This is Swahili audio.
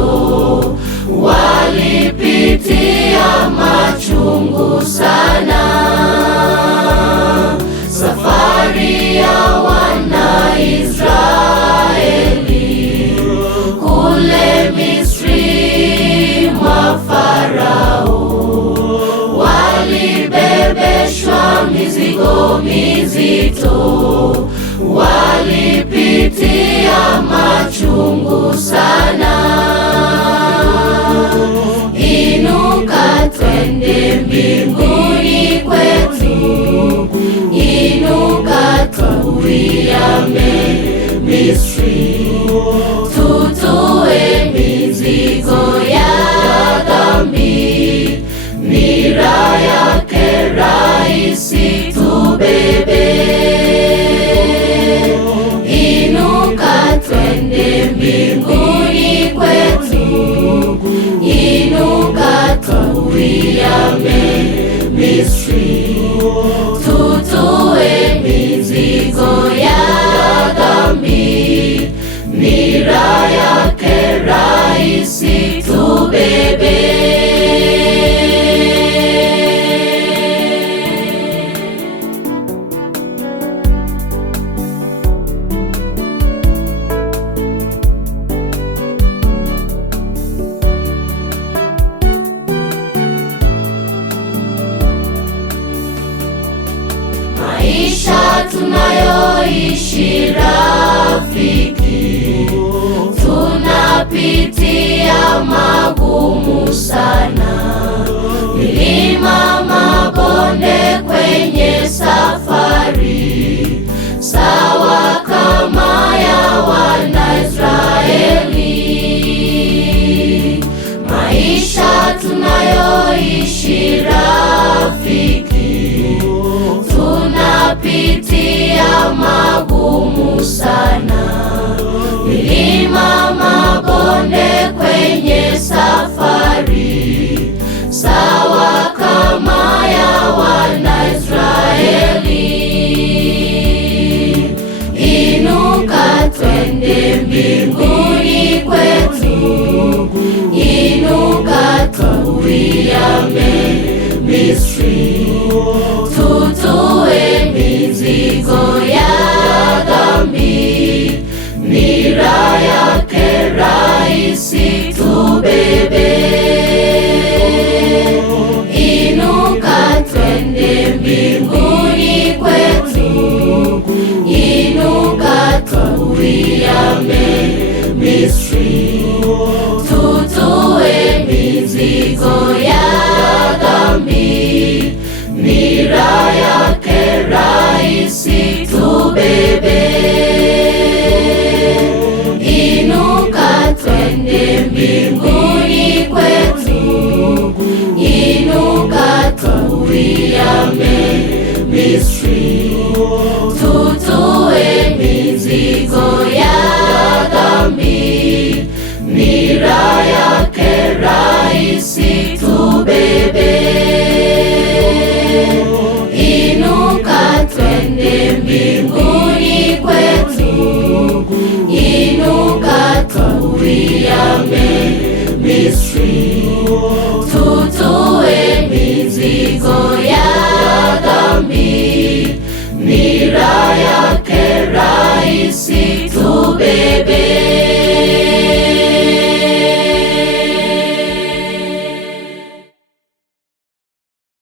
mizito, walipitia machungu sana. Safari ya wana Israeli kule Misri mwa Farao, walibebeshwa mizigo mizito, walipitia machungu sana. Inuka twende mbinguni kwetu, inuka tuiame Misri, tutue mizigo ya dhambi, nira yake rahisi tubebe. Inuka twende mbinguni kwetu, inuka tuiame Misri, tutue mizigo ya dhambi, nira yake rahisi tubebe. Maisha tunayoishi rafiki, tunapitia magumu sana, milima, mabonde kwenye safari, sawa kama ya wana Israeli. Maisha tunayoishi rafiki, tunapitia magumu sana, milima, mabonde kwenye safari, sawa kama ya wana Israeli. Inuka twende mbinguni kwetu, inuka tuiame Misri, tutue mizigo ya dhambi, nira yake rahisi tubebe. Inuka twende mbinguni kwetu, inuka tuiame Misri, tutue mizigo ya dhambi, nira yake rahisi tubebe. Inuka twende mbinguni kwetu, inuka tuiame Misri, tutue mizigo ya dhambi, nira yake rahisi tubebe. Inuka twende mbinguni kwetu, inuka tuiame Misri, tutue mizigo ya dhambi, nira ya